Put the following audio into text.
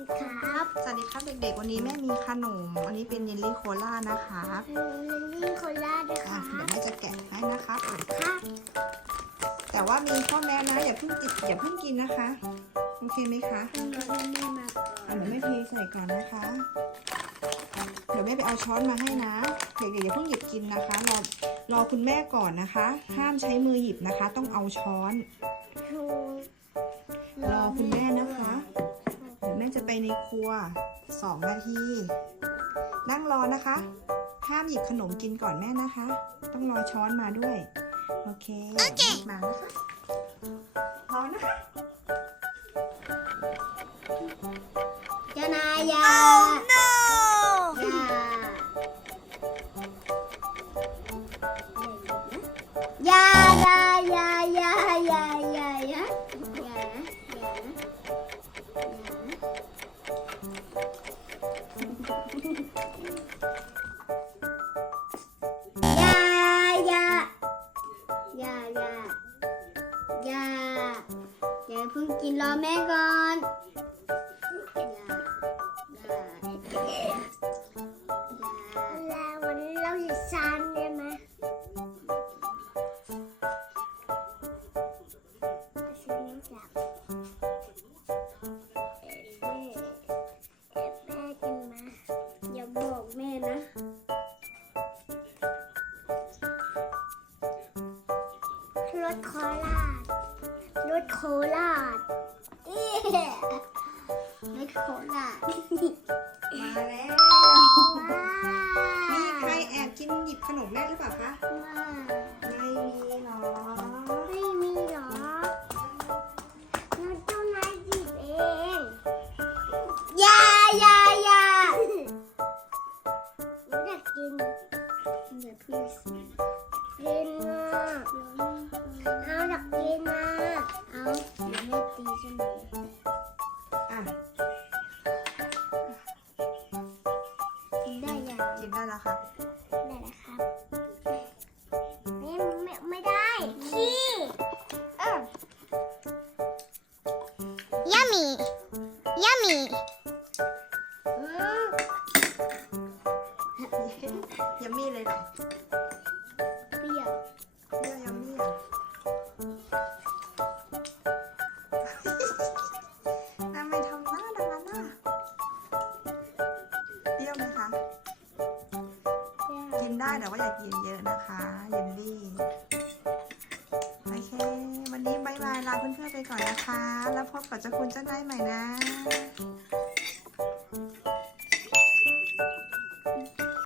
ดีครับสวัสดีครับเด็กๆ วันนี้แม่มีขนม อันนี้เป็นเยลลี่โคลานะคะนี่โคราชนะคอะรับเดี๋ยวแม่จะแกะให้นะคะอะครับแต่ว่ามีข้อแม้นะ อย่าเพิ่งจิบอย่าเพิ่งกินนะคะ โอเคไหมคะคุณแม่แม่มาก่อะอนเดี๋ยวแม่เทใส่ก่อนนะคะ เดี๋ยวแม่ไปเอาช้อนมาให้นะ เด็กๆอย่าเพิ่งหยิบกินนะคะ รอรอคุณแม่ก่อนนะคะ ห้ามใช้มือหยิบนะคะ ต้องเอาช้อน รอคุณแม่นะคะเดี๋ยวแม่จะไปในครัวสองนาที นั่งรอนะคะ ห้ามหยิบขนมกินก่อนแม่นะคะ ต้องรอช้อนมาด้วย โอเคโอเคมานะคะรอนะคะเจ้านายยา เพิ่งกินรอแม่ก่อนแล้ววันนี้เราจะซานได้ไหมซื้อน้ำจับแม่เอ็ดแม่กินมา อย่าบอกแม่นะ รถโคราช รถโคราชเอ๊ะรถโคราชมาแล้ว ว้ามีใครแอบกินหยิบขนมแม่หรือเปล่าคะ Yummy! Yummy! อืมยัมมี่เลยเหรอเปรี้ยวเปรี้ยวยัมมี่อะทำไมทำหน้าดังนั้นน่ะเปรี้ยวไหมคะ เปรี้ยวกินได้แต่ว่าอย่ากินเยอะนะคะเยลลี่ จ้าคุณเจ้านายใหม่นะ